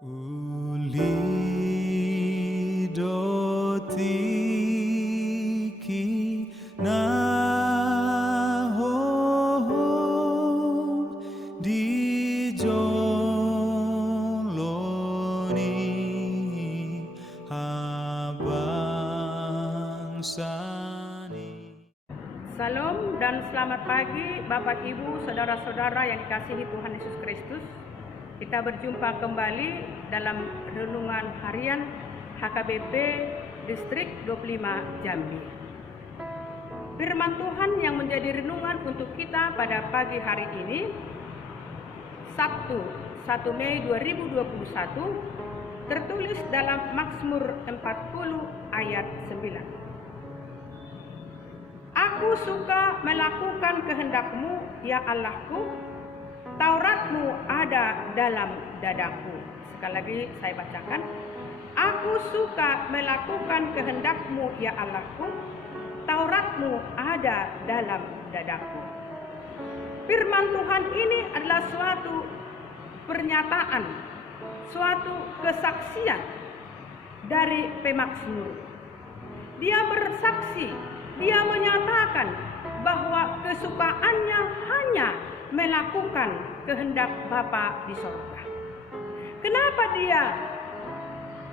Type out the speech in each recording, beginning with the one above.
Uli dotiki naho di joloni abangsani. Salam dan selamat pagi Bapak Ibu, saudara-saudara yang dikasihi Tuhan Yesus Kristus. Kita berjumpa kembali dalam renungan harian HKBP Distrik 25 Jambi. Firman Tuhan yang menjadi renungan untuk kita pada pagi hari ini, Sabtu 1 Mei 2021, tertulis dalam Mazmur 40 ayat 9. Aku suka melakukan kehendak-Mu, ya Allahku, Taurat-Mu ada dalam dadaku. Sekali lagi saya bacakan. Aku suka melakukan kehendak-Mu, ya Allahku, Taurat-Mu ada dalam dadaku. Firman Tuhan ini adalah suatu pernyataan, suatu kesaksian dari pemazmur. Dia bersaksi, dia menyatakan bahwa kesukaannya hanya melakukan kehendak Bapa di sorga.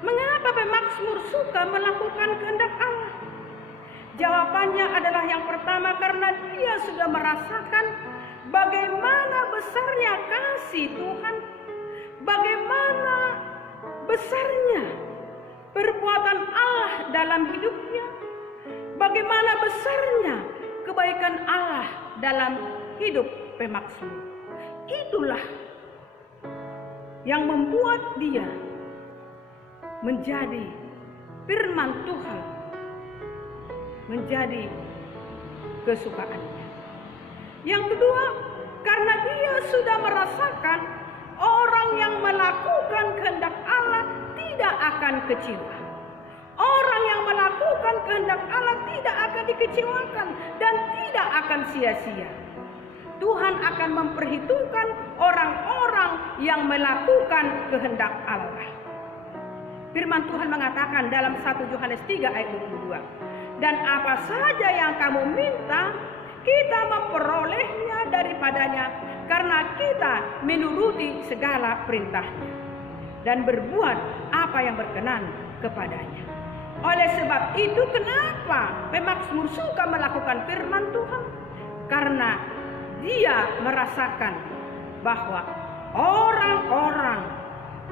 Mengapa pemazmur suka melakukan kehendak Allah? Jawabannya adalah yang pertama, karena dia sudah merasakan bagaimana besarnya kasih Tuhan, bagaimana besarnya perbuatan Allah dalam hidupnya, bagaimana besarnya kebaikan Allah dalam hidup pemazmur. Itulah yang membuat dia menjadi firman Tuhan, menjadi kesukaannya. Yang kedua, karena dia sudah merasakan orang yang melakukan kehendak Allah tidak akan kecewa. Orang yang melakukan kehendak Allah tidak akan dikecewakan dan tidak akan sia-sia. Tuhan akan memperhitungkan orang-orang yang melakukan kehendak Allah. Firman Tuhan mengatakan dalam 1 Yohanes 3 ayat 22. Dan apa saja yang kamu minta, kita memperolehnya daripadanya, karena kita menuruti segala perintahnya dan berbuat apa yang berkenan kepadanya. Oleh sebab itu, kenapa pemazmur suka melakukan firman Tuhan? Karena dia merasakan bahwa orang-orang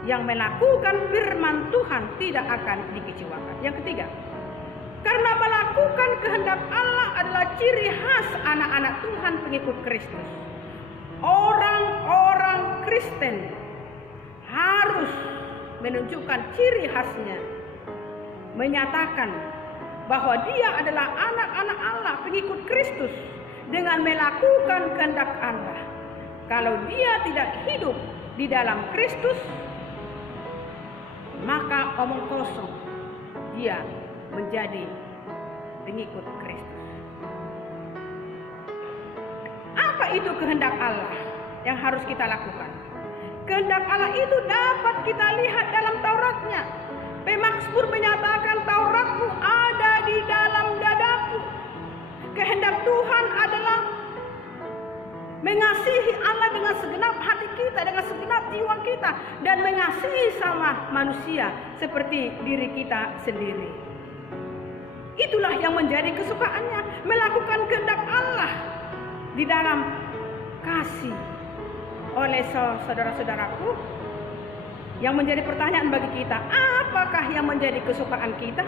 yang melakukan firman Tuhan tidak akan dikecewakan. Yang ketiga, karena melakukan kehendak Allah adalah ciri khas anak-anak Tuhan pengikut Kristus. Orang-orang Kristen harus menunjukkan ciri khasnya, menyatakan bahwa dia adalah anak-anak Allah pengikut Kristus dengan melakukan kehendak Allah. Kalau dia tidak hidup di dalam Kristus, maka omong kosong dia menjadi pengikut Kristus. Apa itu kehendak Allah yang harus kita lakukan? Kehendak Allah itu dapat kita lihat dalam Tauratnya. Pemazmur menyatakan, Taurat-Mu ada di dalam dadaku. Kehendak Tuhan adalah mengasihi Allah dengan segenap hati kita, dengan segenap jiwa kita, dan mengasihi sama manusia seperti diri kita sendiri. Itulah yang menjadi kesukaannya, melakukan kehendak Allah di dalam kasih. Oleh saudara-saudaraku, yang menjadi pertanyaan bagi kita, apakah yang menjadi kesukaan kita?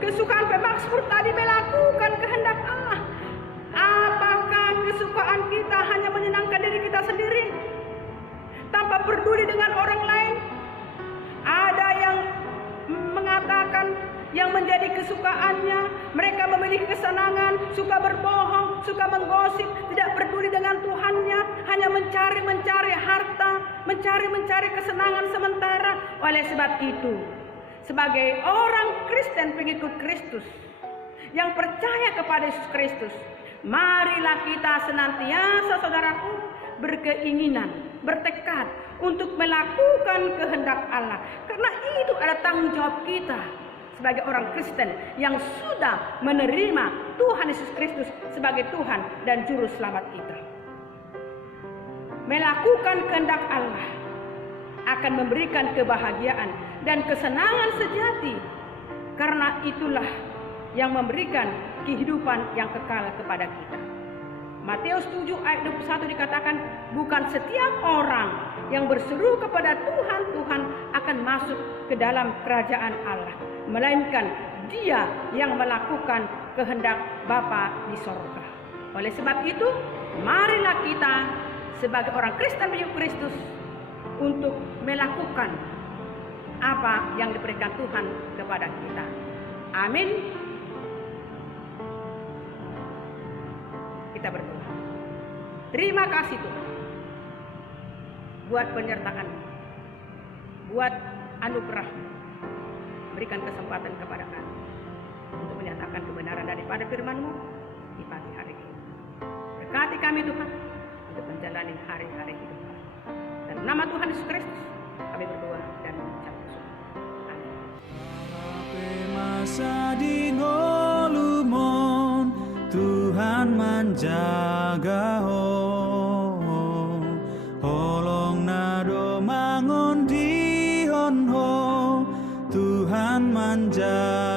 Kesukaan pemazmur tadi melakukan kehendak Allah. Apakah kesukaan kita hanya menyenangkan diri kita sendiri tanpa peduli dengan orang lain? Ada yang mengatakan yang menjadi kesukaannya, mereka memiliki kesenangan, suka berbohong, suka menggosip, tidak peduli dengan Tuhannya, hanya mencari harta, mencari kesenangan sementara. Oleh sebab itu, sebagai orang Kristen pengikut Kristus yang percaya kepada Yesus Kristus, marilah kita senantiasa, saudaraku, berkeinginan, bertekad untuk melakukan kehendak Allah. Karena itu adalah tanggung jawab kita sebagai orang Kristen yang sudah menerima Tuhan Yesus Kristus sebagai Tuhan dan Juru Selamat kita. Melakukan kehendak Allah akan memberikan kebahagiaan dan kesenangan sejati, karena itulah yang memberikan kehidupan yang kekal kepada kita. Matius 7 ayat 21 dikatakan, bukan setiap orang yang berseru kepada Tuhan, Tuhan akan masuk ke dalam kerajaan Allah, melainkan dia yang melakukan kehendak Bapa di sorga. Oleh sebab itu, marilah kita sebagai orang Kristen pengikut Kristus untuk melakukan apa yang diberikan Tuhan kepada kita. Amin. Kita berdoa. Terima kasih Tuhan buat penyertaan, buat anugerah, berikan kesempatan kepada kami untuk menyatakan kebenaran daripada firman-Mu di pagi hari ini. Berkati kami Tuhan untuk menjalani hari-hari hidup kami. Dan nama Tuhan Yesus Kristus kami berdoa dan mengucap syukur. Amin. Masa di ngolumon Tuhan menjaga holong nado mangon di honho Tuhan menjaga